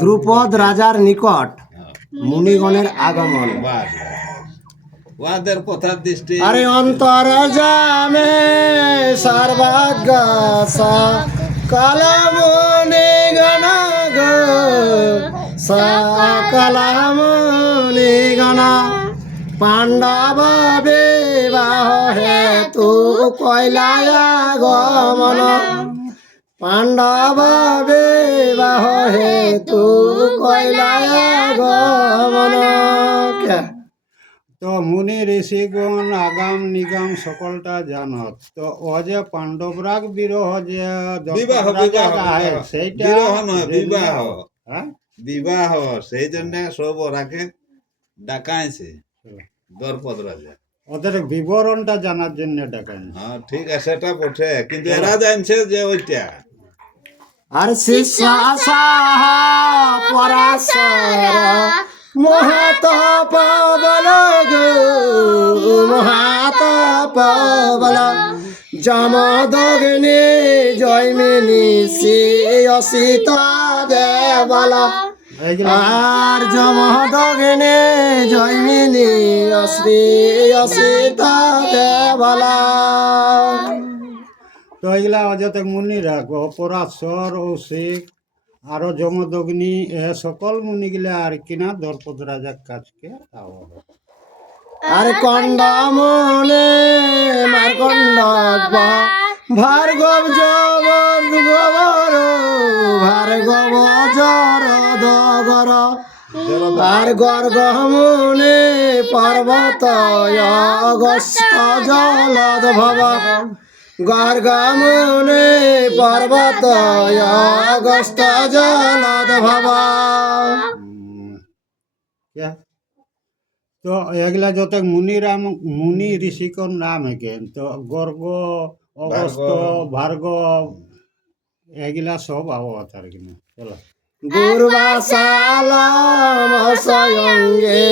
ধ্রুপদ রাজার নিকট মুনিগণের আগমন। ওদের কথার দৃষ্টি আরে অন্তর জামে সর্বজ্ঞ সকল মুনিগণ গো সকল মুনিগণ পাণ্ডব বিবাহ হেতু কইলায় গমন। পাণ্ডব বিবাহ হেতু কইলায় গমন। তো মুনি ঋষিগণ আগাম নিগম সকলটা জানত। তো ও যে পাণ্ডবরাগ বিরহ যে বিবাহ সেইটা বিবাহ নয়, বিবাহ হ্যাঁ বিবাহ সেই জন্য সব ওরাকে ডাকাইছে দ্রৌপদ রাজা। ওদের বিবরণটা জানার জন্য ডাকেন। হ্যাঁ ঠিক আছে, সেটা বটে, কিন্তু এরা জানছে যে ওইটা। আর শিষ্য পরাশর মহাতপ বল গো মহাতপ বল যমদগ্নি জয়মিনী শ্রী অসিত দেবল। আর যমদগ্নি জয়মিনী শ্রী অসিত দেবল। তো এগুলা অযথা মুনিরা পরাশর অসিত আরো যমদগ্নি এ সকল মুনিগুলা আর কিনা দ্রৌপদ রাজার কাছকে আর কন্ডামনে মারকন্ড ভার্গব জবর গোবর ভার্গব জর দগর আর গর্গমনে পর্বত অগস্ত জলদ ভব। গর্গমনে পর্বত অগস্ত জলদ ভব। তো এগুলা যত মুনি ঋষিকর নাম হেকেন। তো গর্গ অগস্ত ভার্গব এগুলা সব আবহাওয়া আর কিনা। চলো দুর্বাসালম সয়ঙ্গে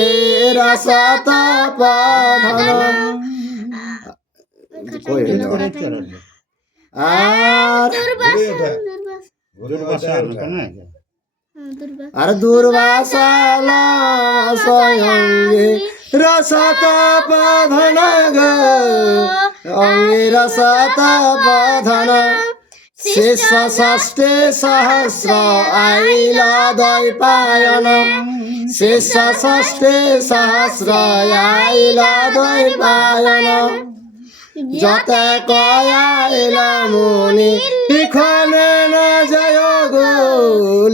রসত পধন। আর দুর্বাসালম সয়ঙ্গে রসত পধন গো অঙ্গে রসত পধন। শেষ ষষ্ঠে সহস্র আইল দ্বৈপায়ন। শেষ ষষ্ঠে সহস্র আইল দ্বৈপায়ন। যতে কয়াইল মুনি লিখনে না যায় গো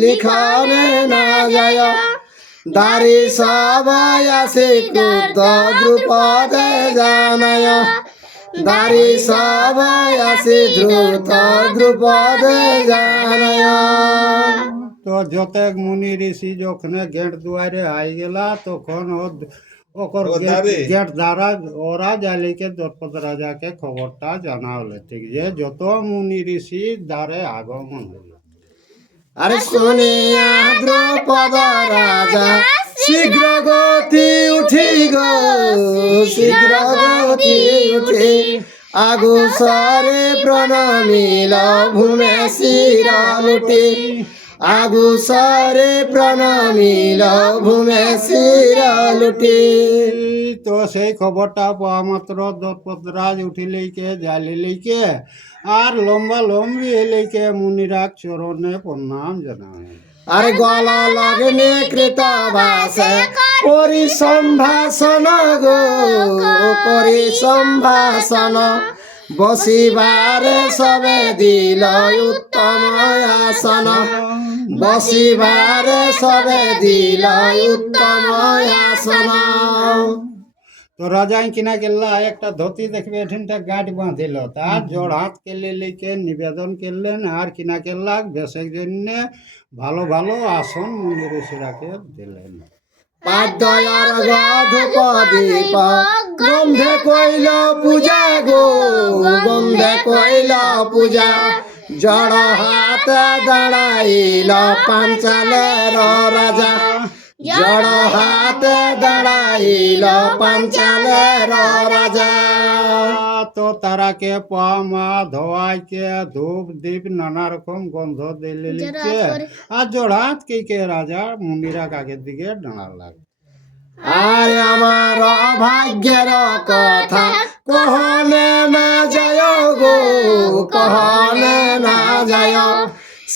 লিখনে না যায়। দারি সবাই আসে ক্রুদ্ধ দ্রুপদে জানায়। দারি সবাই আসে দ্রুত দ্রুপদে জানায়। তো যতেক মুনি ঋষি যখন গেট দুয়ারে আই গেলা তখন ওকর গেট দ্বারা ওরা যাইলিকে দ্রৌপদ রাজাকে খবরটা জানাওলে। ঠিক যে যত মুনি ঋষি দ্বারে আগমন হল। আরে শুনিয়া দ্রৌপদ রাজা শীঘ্র গতি উঠি গো শীঘ্র গতি উঠি। আগুসরে প্রণমিল ভূমে শির লুটি। আগুসরে প্রণমিল ভূমে শির লুটি। তো সেই খবরটা পাওয়া মাত্র দ্রৌপদ রাজ উঠিলেইকে জালিলেইকে আর লম্বা লম্বি এলেইকে মুনিরাগ চরণে প্রণাম জানায়। আরে গলা লগ্নে কৃত বাসে করি সম্ভাষণ গো করি সম্ভাষণ। বসিবারে সবে দিল উত্তম আসন। বসিবারে সবে দিল উত্তম আসন। তো রাজাই কিনা গেল্লা একটা ধুতি দেখবে এঠিনটা গাঁট বাঁধিল তার জোড় হাত কেলে লিখে নিবেদন করলেন। আর কিনা কেল্লা বেশের জন্য ভালো ভালো আসন মুনি ঋষিরাকে দিলেন। পাদ্যয়ার ধূপ দীপ গন্ধে কইল পূজা গো গন্ধে কইল পূজা। জড় হাতে দাঁড়াইল পাঞ্চালের রাজা। জড় হাতে দাঁড়াইল পাঞ্চালের রাজা। তো তারাকে পামা ধোয়াইকে ধূপ দীপ নানা রকম গন্ধ দিলে লিখছে আর জোড়াত কে রাজা মুনিরা কাকের দিকে দাঁড়াল লাগে। আর আমার ভাগ্যের কথা কহনে না যায় গো, কহনে না যায়,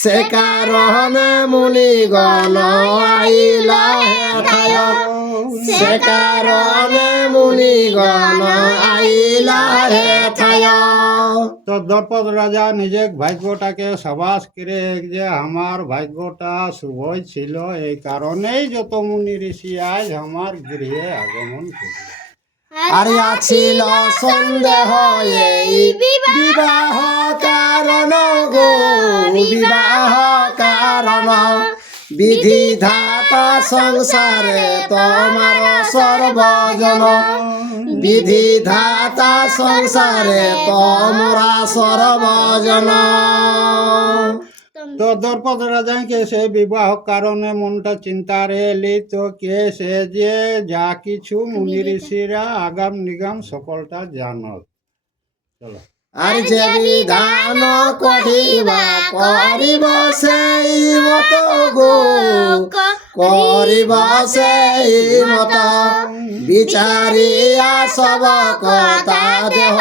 সে কারণে মুনিগণ আইলা হেথায়, সে কারণে মুনিগণ আইলা হেথায়। তো দ্রৌপদ রাজা নিজে ভাগ্যটাকে সাবাস করে যে আমার ভাগ্যটা শুভই ছিল, এই কারণেই যত মুনি ঋষি আজ আমার গৃহে আগমন করল। আর আছিল সন্দেহ এই বিবাহ কারণ গো, বিবাহ কারণ বিধিধাতা সংসারে তোমার সর্বজন, বিধিধাতা সংসারে তোমরা সর্বজন। তো দ্রৌপদ রাজাকে সে বিবাহ কারণে মনটা চিন্তা রেলি, তো কে সে যে যা কিছু মুনি ঋষিরা আগাম নিগাম সকলটা জানত। চলো আর যে বিধান করিবা করিব সেই মত গো, করিব সেই মত, বিচারিয়া সব কথা দেহ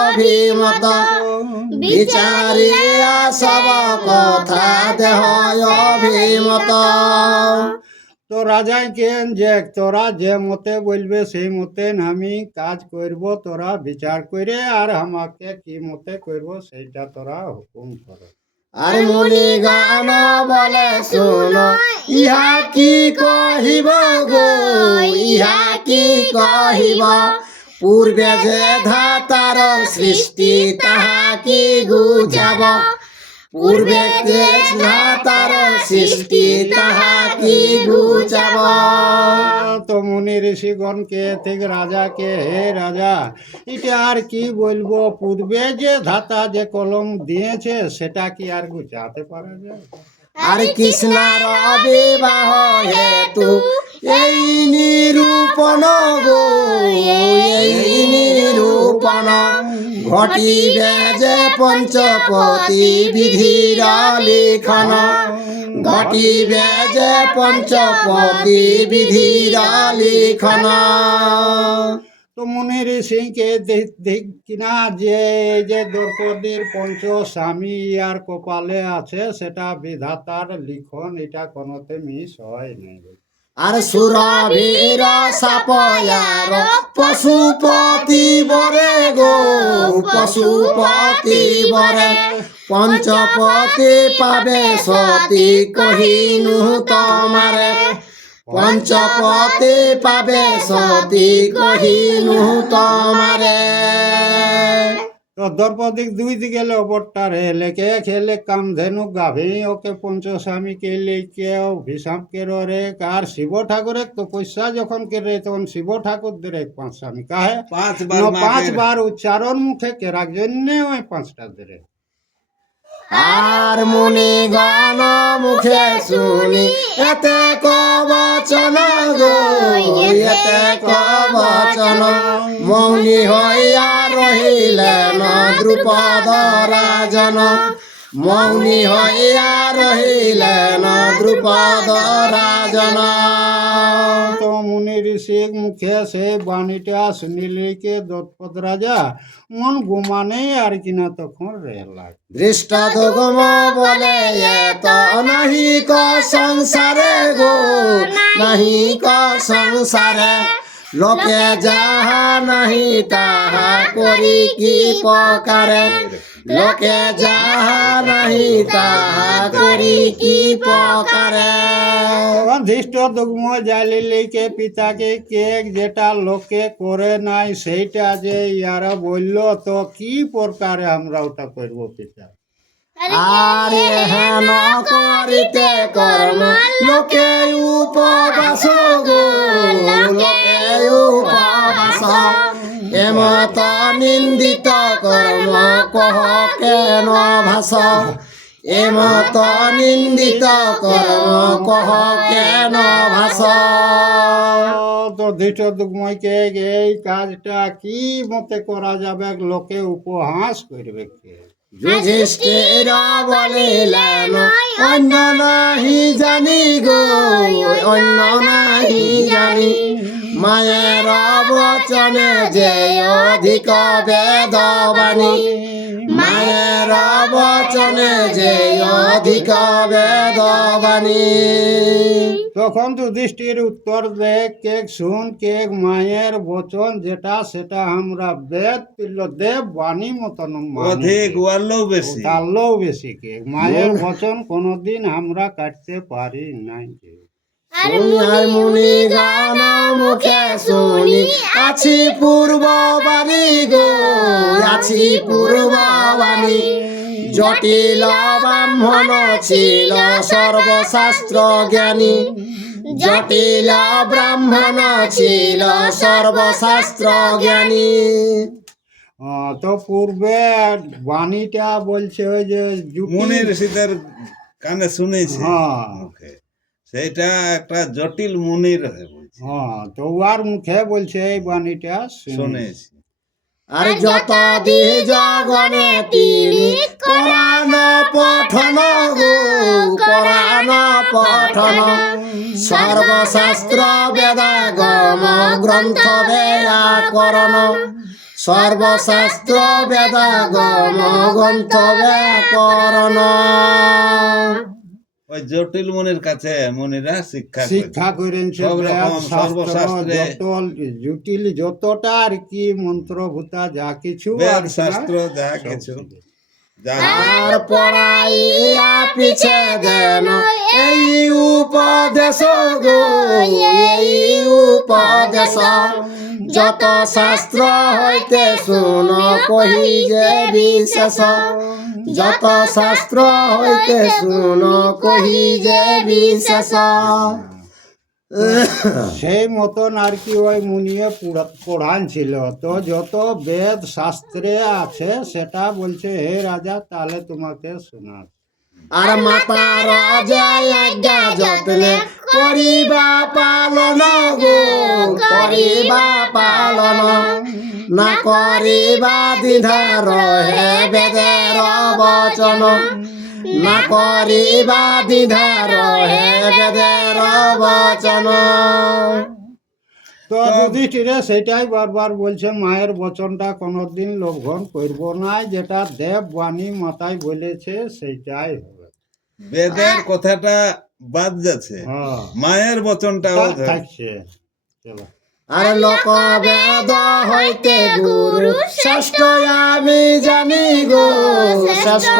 অভিমত, বিচারিয়া সব কথা দেহ অভিমত। তো রাজাকে যে তোরা যে মতে বলবে সেই মতে আমি কাজ করব, তোরা বিচার করে আর আমাকে কি মতে করব সেইটা তোরা হুকুম করো। আর মুনি গান বলে শুনো, ইহা কি কহিব গো, ইহা কি কহিব, পূর্বে যে ধাতার সৃষ্টি তাহা কি গুজাব, পূর্বে যে ধাতার সৃষ্টি তাহা কি গুজাব। তো মুনি ঋষিগণকে ঠিক রাজাকে, হে রাজা এটা আর কি বলবো, পূর্বে যে ধাতা যে কলম দিয়েছে সেটা কি আর গুছাতে পারা যায়? আর কৃষ্ণার বিবাহ হেতু এই নিরূপণ গো, এই নিরূপণ ঘটিবে যে পঞ্চপতি বিধির লিখন, ঘটিবে যে পঞ্চপতি বিধির লিখন। তো মুনি ঋষিকে কিনা যে যে দ্রৌপদীর পঞ্চ স্বামী আর কপালে আছে সেটা বিধাতার লিখন, এটা কোনোতে মিস হয় নাই। আর সুরভীর সাপয়ার পশুপতি বরে গো, পশুপতি বরে পঞ্চপতি পাবে সতী কহিনু তোমারে, পঞ্চপতি পাবে সতী কহিনু তোমারে। তো দ্রৌপদীর দুই দিকে লবট্টার হেলেকে খেলে কামধেনু গাভী ওকে পঞ্চস্বামীকে লেকে অভিশাপকে রে, আর শিব ঠাকুরের তপস্যা যখন করে তখন শিব ঠাকুরদের এক পাঁচ স্বামী কাহে পাঁচবার উচ্চারণ মুখে কেরার জন্য ওই পাঁচটা ধরে। আর মুনি গান মুখে শুনি এতে কবচন গো, এতে কবচন, মৌনি হইয়া রহিলেন দ্রুপদ রাজন, মৌনি হইয়া রহিলেন দ্রুপদ রাজন। তো মুনি ঋষি মুখে সে বাণীটা শুনিলে কে দ্রৌপদ রাজা মন ঘুমানে আর কিনা তখন রেলাগ। দৃষ্ট দগম বলে এত নাহি ক সংসারে গো, নাহি ক সংসারে, লোকে যাহা নাহি তাহা করি কি প্রকারে, লোকে যাহা নাহি তাহা করি কি প্রকারে। ধৃষ্ট দুগ্ম জালিলে কে পিতাকে কেক যেটা লোকে করে নাই সেইটা যে ইয়ারা বললো, তো কি প্রকারে আমরা ওটা করবো পিতা? আরে হেন করিতে কর্ম লোকে উপবাস গো, লোকে উপবাস, এমত নিন্দিত কর্ম কহ কেন ভাস, এমত নিন্দিত কর্ম কহ কেন ভাষ। তো ধৃষ্ট দুগ্ময়কে এই কাজটা কি মতে করা যাবে, লোকে উপহাস করবে কে? যুধিষ্ঠির বলিলেন অন্য নাহি জানি গো, অন্য নাহি জানি। মায়ের বচনে যে অধিক বেদবাণী, মায়ের বচনে যে অধিক বেদবাণী। তখন যুধিষ্ঠির উত্তর দে, কেক শুন কেক মায়ের বচন যেটা সেটা আমরা বেদ তুল্য দেব বাণী মতন অধিক ওয়ারলেও বেশি। তারলেও বেশি কেক মায়ের বচন কোনোদিন আমরা কাটতে পারি নাই। শুনিয়ার মুনি গান মুখে শুনি আছি পূর্ববাণী গো, আছি পূর্ববাণী। জটিল ব্রাহ্মণ ছিল সর্বশাস্ত্র জ্ঞানী, জটিল ব্রাহ্মণ ছিল সর্বশাস্ত্র জ্ঞানী। তো পূর্বে বাণীটা বলছে ওই যে মুনি ঋষিদের কানে শুনেছি হ্যাঁ মুখে, সেইটা একটা জটিল মুনির বলছে, হ্যাঁ, তো উহার মুখে বলছে এই বাণীটা শুনেছি। আর যত জগনে তিনি কোরআন পঠন গো, কোরআন পঠন। সর্বশাস্ত্র বেদাগম গ্রন্থ ব্যাকরণ, সর্বশাস্ত্র বেদাগম গ্রন্থ ব্যাকরণ। ওই জটিল মুনির কাছে মুনিরা শিক্ষা শিক্ষা করেছে সব রকম বেদ, শাস্ত্র, সর্বশাস্ত্রে। জটিল জটিল যতটা আর কি মন্ত্রভূতা যা কিছু বেদ আর কি শাস্ত্র যা সব কিছু ছিল। যা আর পড়াইয়া পিছে দেন এই উপদেশ গো, এই উপদেশ। যত শাস্ত্র হইতে শুন কহি যে বিশেষ, যত শাস্ত্র হইতে শুন কহি যে বিশেষ। সেই মতন আর কি ওই মুনিয়ে পড়ান ছিল। তো যত বেদ শাস্ত্রে আছে সেটা বলছে হে রাজা তাহলে তোমাকে শোনা। আর মাতা রাজায় আজ্ঞা যত্নে করিবা পালন গো, করিবা পালন। না করিবা দ্বিধা রহে বেদের বচন, না করিবা দ্বিধা রহে বেদের বচন। তো যুধিষ্ঠিরে সেটাই বারবার বলছে মায়ের বচনটা কোনোদিন লঙ্ঘন করব না, যেটা দেব বাণী মাতাই বলেছে সেইটাই হবে। বেদের কথাটা বাদ যাচ্ছে, হ্যাঁ মায়ের বচনটাও তা থাকছে। চলো। আর লোক বেদ হইতে গুরু শ্রেষ্ঠ আমি জানি গো, শ্রেষ্ঠ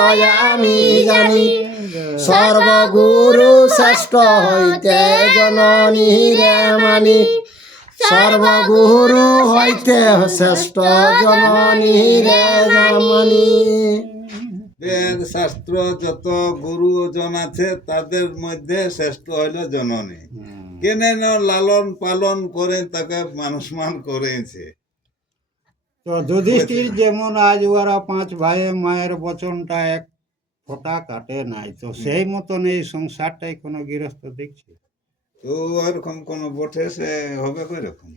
আমি জানি। সর্বগুরু শ্রেষ্ঠ হইতে জননী রে মানি, সর্বগুরু হইতে শ্রেষ্ঠ জননী রে মানি। বেদ শাস্ত্র যত গুরু জন আছে তাদের মধ্যে শ্রেষ্ঠ হইল জননী। কেন লালন পালন করে তাকে মানুষমান করেছে। তো যুধিষ্ঠির যেমন আজ ওরা 5 ভাই মায়ের বচনটা এক ফোঁটা কাটে নাই, তো সেই মতন এই সংসারটাই কোনো গৃহস্থ দেখছে তো ওরকম কোন বটে সে হবে কই রকম?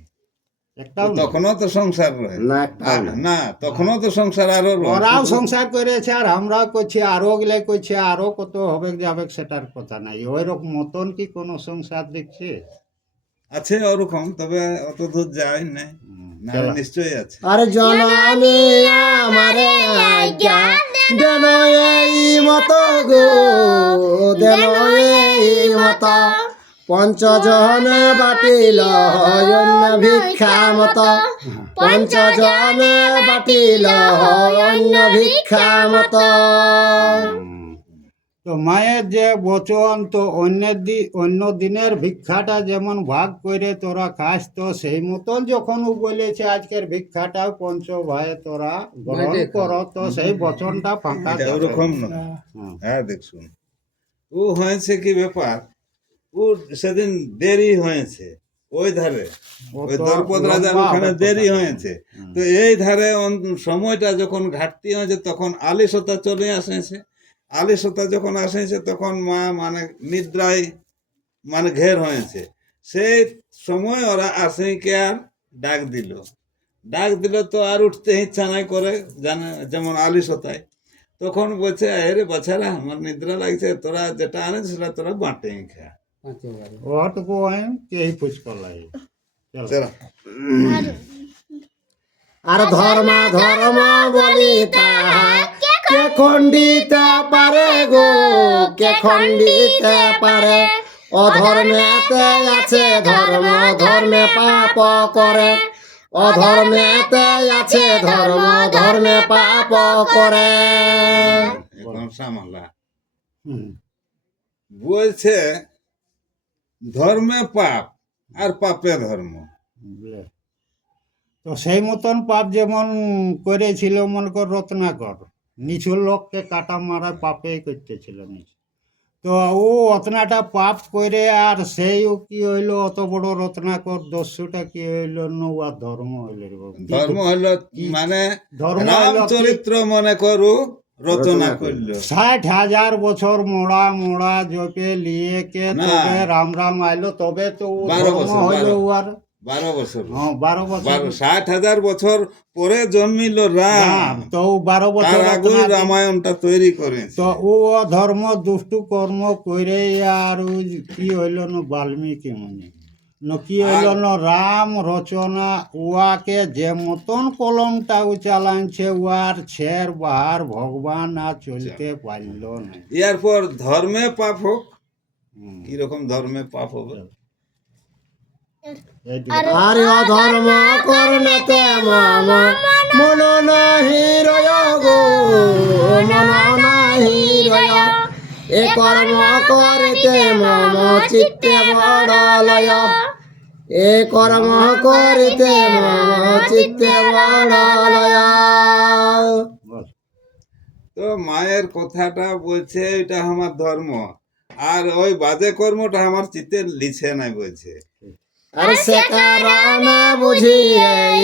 একটাও না। তখনও তো সংসার রয়ে না, একটাও না। না, তখনও তো সংসার আরো রয়ে। ওরাও সংসার করেছে আর আমরাও করছি, আরো গেলে করছে, আরো কত হবে যাবে সেটার কথা নাই। ওই রকম মতন কি কোনো সংসার দেখছে? আছে ওরকম, তবে অত দূর যায় না, না চলো। নিশ্চয়ই আছে। আর জননী আমারে আজ্ঞা দেন এই মত গো, দেন এই মত। পঞ্চজনে বাটিল অন্য ভিক্ষা মত, পঞ্চজনে বাটিল অন্য ভিক্ষা মত। তো মায়ের যে বচন, তো অন্য দিনের ভিক্ষাটা যেমন ভাগ করে তোরা খাস, তো সেই মতন যখন ও বলেছে আজকের ভিক্ষাটাও 5 ভাই তোরা গ্রহণ করো, তো সেই বচনটা ফাঁকা এটা যাবে। ওরকম না। হ্যাঁ। হ্যাঁ দেখুন, ও হয়েছে কি ব্যাপার, ও সেদিন দেরি হয়েছে ওই ধারে, ও ওই তো দ্রৌপদ রাজার লম্বা ওখানে হবে দেরি কথাটা। হয়েছে। তো এই ধারে সময়টা যখন ঘাটতি হয়েছে তখন আলিশতা চলে আসেছে। আলিশতা যখন আসেছে তখন মা মানে নিদ্রায় মানে ঘের হয়েছে, সেই সময় ওরা আসেকে আর ডাক দিল তো আর উঠতে ইচ্ছা নাই করে, জানে যেমন আলিশতায়। তখন বলছে আরে বাচ্চারা আমার নিদ্রা লাগছে, তোরা যেটা আনিস সেটা তোরা বাঁটে খা। ওটুকু হয় কে পুষ্প লাগে। চলো। আর ধর্ম বলি তাহা কে খণ্ডিতে পারে গো, কে খণ্ডিতে পারে। অধর্মেতে আছে ধর্ম, ধর্মে পাপ করে। অধর্মেতে আছে ধর্ম, ধর্মে পাপ করে। এখন সামালা হুম। বলছে ধর্মে পাপ আর পাপে ধর্ম। বুঝলে? তো সেই মতন পাপ যেমন করেছিল মনে কর রত্নাকর, নিচু লোককে কাটা মারা পাপে করতেছিল নিচু। তো ও অতনাটা পাপ করে আর সেইও কি হইলো, অত বড় রত্নাকর দস্যুটা কি হইলো, আর ধর্ম হইলো রে বাবু। ধর্ম হলো মানে ধর্ম হইলো কি? রামচরিত্র মনে করু রচনা করলো। 60,000 বছর মোড়া জপে লিয়ে কে না। তবে রাম রাম আইলো, তবে তো ও 12 ধর্ম বছর, হইলো 12 আর। 12 বছর, হ্যাঁ 12 বছর 60,000 বছর পরে জন্মিল রাম, রাম, তো ও 12 তার বছর আগেই রত্নাকর। রামায়ণটা তৈরি করেছে। তো ও ধর্ম দুষ্টু কর্ম করে আর ও কি হইল না বাল্মীকি মনে কি হইল না রাম রচনা, উয়াকে যে মতন কলমটা চালানছে উয়ার ছের বাহার ভগবান আর চলতে পারল না। এরপর ধর্মে পাপ হোক, হুম। কিরকম ধর্মে পাপ হবে? আর অধর্ম করনেতে মম মন নাহি রয় গো, মন নাহি রয়। এ কর্ম করিতে মম চিত্তে বড় লয়। এ কর্ম করিতে মম চিত্তে বড় লয়। বল। তো মায়ের কথাটা বলছে এটা আমার ধর্ম, আর ওই বাজে কর্মটা আমার চিত্তে লিছে নাই বলছে। আর সে কারণ বুঝি এই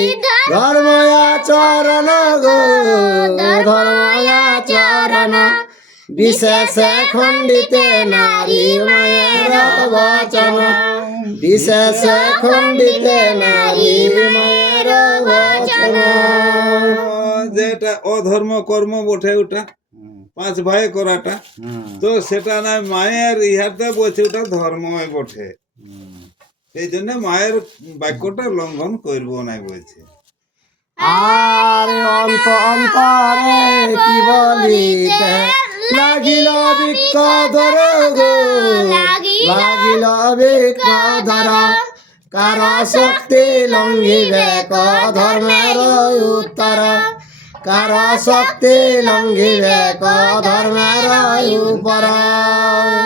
ধর্ম আচরণ গো, ধর্ম আচরণ। বিশেষ খণ্ডিতে নারী মায়ের বচন, বিশেষ খণ্ডিতে নারী মায়ের বচন। যেটা অধর্ম কর্ম বটে ওটা, হুম। 5 ভাই করাটা, হুম। তো সেটা না মায়ের ইহাতে বলছে ওটা ধর্মই বটে। হুম। সেই জন্য মায়ের বাক্যটা লঙ্ঘন করব নাই বলছে। আর অন্তরে কি বলিতে লাগিল বৃক্ষ ধর গো, লাগিল বৃক্ষ ধর। কার শক্তি লঙ্ঘিবে ক ধর্মের উত্তর, কার শক্তি লঙ্ঘিবে ক ধর্মের উপর।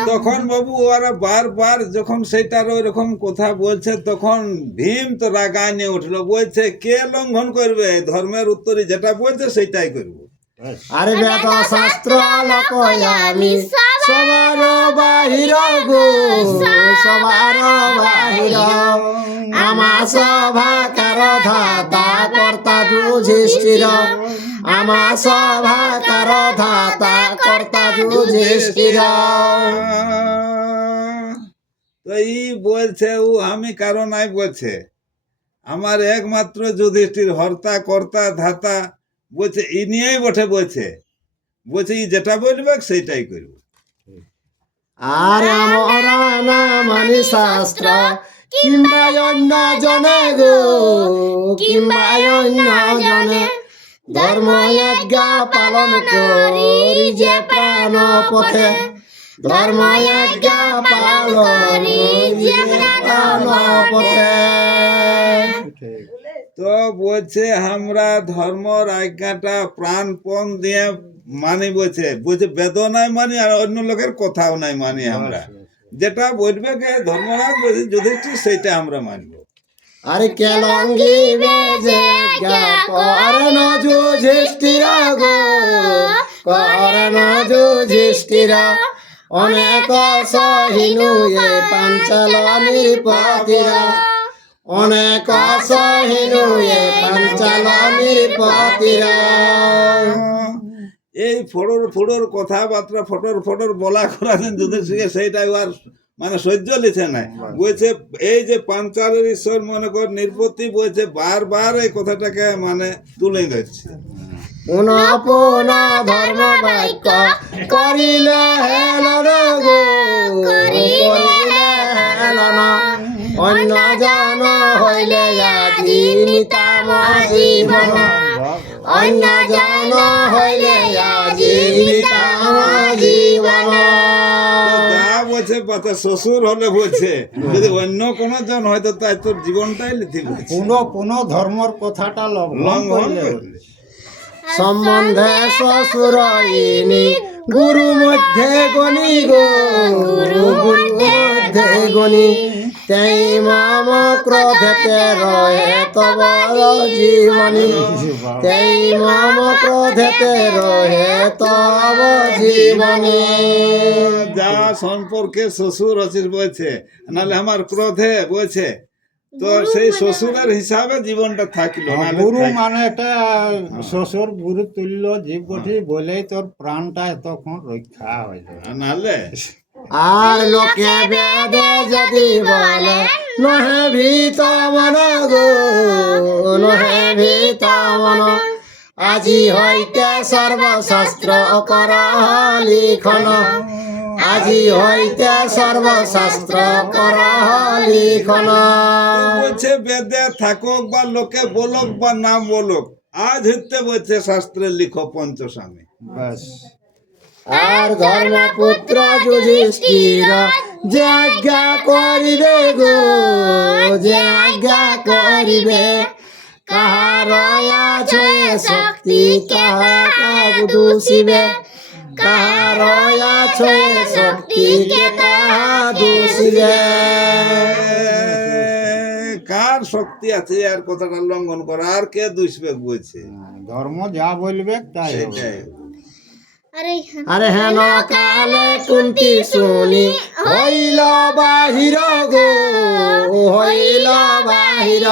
তখন বাবু ওরা বারবার যখন সেটার ওই রকম কথা বলছে তখন ভীম তো রাগায় নিয়ে উঠলো, বলছে কে লঙ্ঘন করবে, ধর্মের উত্তরে যেটা বলছে সেটাই করবো। আরে বেদ শাস্ত্র লোক আমি সবার বাহির গো, সবার বাহির। আমা সভা কার ধাতা কর্তা যুধিষ্ঠির, আমা সভা কার ধাতা কর্তা যুধিষ্ঠির। তো ই বলছে ও আমি কারো নাই বলছে, আমার একমাত্র যুধিষ্ঠির হর্তা কর্তা ধাতা বলছে, ই নিয়েই বটে বলছে, বলছে ই যেটা বলবে সেইটাই করবো। আর আমরা না মানি শাস্ত্র কিংবা অন্য জনে গো, কিংবা অন্য জনে। ধর্ম আজ্ঞা পালন করি যে প্রাণ পথে, ধর্ম আজ্ঞা পালন করি যে প্রাণ পথে। তো বলছে আমরা ধর্মর আজ্ঞাটা প্রাণপণ দিয়ে মানি, বলছে বলছে বেদনায় মানি আর অন্য লোকের কথাও নাই মানি। আমরা যেটা বলবে কে ধর্মরাজ বলছে যুধিষ্ঠির সেইটা আমরা মানবো। আরে কে লঙ্ঘিবে যে করেন যুধিষ্ঠির গো, করেন যুধিষ্ঠির। অনেক সহিনু এ পাঞ্চাল নৃপতির, অনেক সহিনু এ পাঞ্চাল নৃপতির। এই ফটোর ফটোর কথাবার্তা ফটোর ফটোর বলা করাছেন যুধিষ্ঠিরকে সেইটাই আর মানে সহ্য লিছে নাই। বলছে এই যে পাঞ্চালের ঈশ্বর মনে কর নির্পত্তি বলছে বারবার এই কথাটাকে মানে তুলে ধরছে। পুনঃ পুনঃ ধর্ম বাক্য করিলে হেলন গো, করিলে হেলন, অন্য জন হইলে আজি নিতাম জীবন, অন্য জন হইলে আজি নিতাম জীবন। যা বলছে পাতা শ্বশুর হলে বলছে যদি অন্য কোন জন হয়তো তাই তোর জীবনটাই লিথি বলছে। পুনঃ পুনঃ ধর্মর কথাটা লঙ্ঘন লঙ্ঘন করলে করলে। সম্বন্ধে শ্বশুর ইনি গুরু মধ্যে গণি গো, গুরু মধ্যে গণি, তেই মম ক্রোধেতে রহে তব জীবনী, তেই মম ক্রোধেতে রহে তব জীবনী। যা সম্পর্কে শ্বশুর আছিস বলছে, নাহলে আমার ক্রোধে বলছে তো সেই শ্বশুরের হিসাবে জীবনটা থাকলো, নাহলে গুরু থাক- মানে এটা শ্বশুর গুরু তুল্য জীব বটে বলেই তোর প্রাণটা তখন রক্ষা হয়ে যাবে। নাহলে আর লোকে বেদে যদি বলে নহে ভীত মন গো, নহে ভীত মন, আজি হইতে সর্বশাস্ত্র কর লিখন, আজি হইতে সর্বশাস্ত্র কর লিখন। বলছে বেদে থাকুক বা লোকে বলুক বা না বলুক, আজ হইতে বলছে শাস্ত্রে লিখো পঞ্চস্বামী। ব্যাস আর ধর্মপুত্র যুধিষ্ঠির যে আজ্ঞা করিবে গো, যে আজ্ঞা করিবে, কাহার আছে শক্তি কাহা দূষিবে, কাহার আছে শক্তি কে তাহা দূষিবে। কার শক্তি আছে আর কথাটা লঙ্ঘন করা, আর কে দুষবে বলছে ধর্ম যা বলবে তাই হবে। সেটাই। আরে হেন কালে কুন্তি শুনি হইল বাহির গো, হইল বাহির,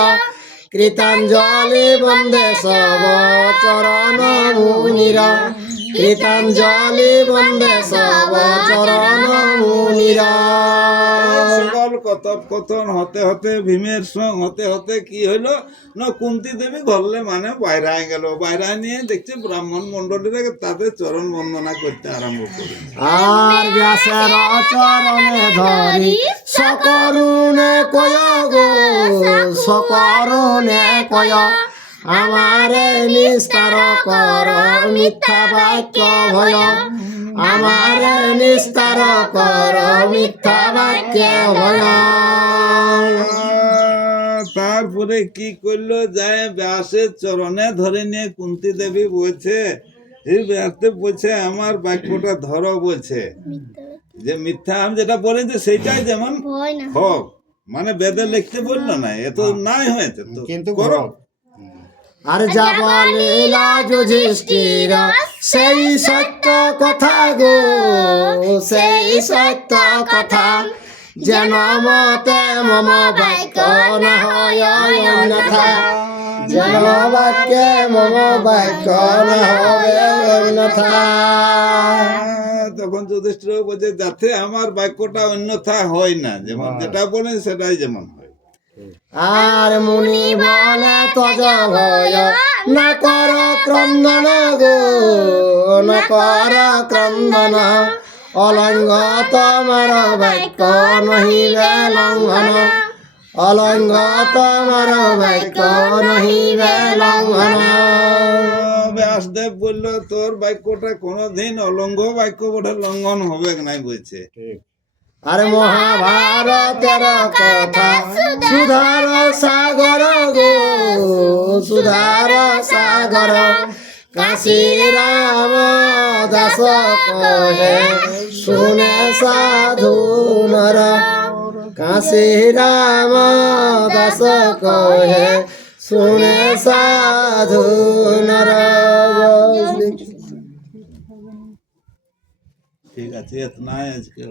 কৃতাঞ্জলি বন্দে সব চরণ মুনির, কৃতাঞ্জলি বন্দে সব চরণ মুনির। সকল কথোপকথন হতে হতে ভীমের সঙ্গ হতে হতে কি হইলো না, কুন্তি দেবী ঘরলে মানে বাইরে গেল, বাইরে নিয়ে দেখছে ব্রাহ্মণ মন্ডলীরা তাদের চরণ বন্দনা করতে আরম্ভ করে। আর ব্যাসের চরণে ধরি সকরুণে কয় গো, সকরুণে কয়, আমারে নিস্তার কর মিথ্যা বাক্য ভয়, আমারে নিস্তার কর মিথ্যা বাক্য ভয়। তারপরে কি করলো, যায় ব্যাসের চরণে ধরে নিয়ে কুন্তি দেবী বলছে, এই ব্যাসতে বলছে আমার বাক্যটা ধরো, বলছে যে মিথ্যা আমি যেটা বলেছি সেইটাই যেমন হোক, মানে বেদে লিখতে বললো না, এ তো নাই হয়েছে তো কিন্তু করো। আর যা বলিলা যুধিষ্ঠির সেই সত্য কথা গো, সেই সত্য কথা, যেন মতে মম বাক্য না হয় অন্যথা, যেন বাক্যে মম বাক্য না হবে অন্যথা। তখন যুধিষ্ঠির বলছে যাতে আমার বাক্যটা অন্যথা হয় না, যেমন যেটা বলে সেটাই যেমন হয়। আর মুনি বলে তজ ভয় না কর ক্রন্দন গো, না কর ক্রন্দন, অলঙ্ঘত মার বাক্য নহিবে লঙ্ঘন, অলঙ্ঘত মার বাক্য নহিবে লঙ্ঘন। ব্যাসদেব বলল তোর বাক্যটা কোনোদিন অলঙ্ঘ বাক্য বটে, লঙ্ঘন হবে নাই বলছে। আরে মহাভারতের কথা সুধার সাগর গো, সুধার সাগর, কাশী রাম দাস কহে শুনে সাধু নর, কাশী রাম দাস কহে শুনে সাধু নর। ঠিক আছে, এতনাই আজকে।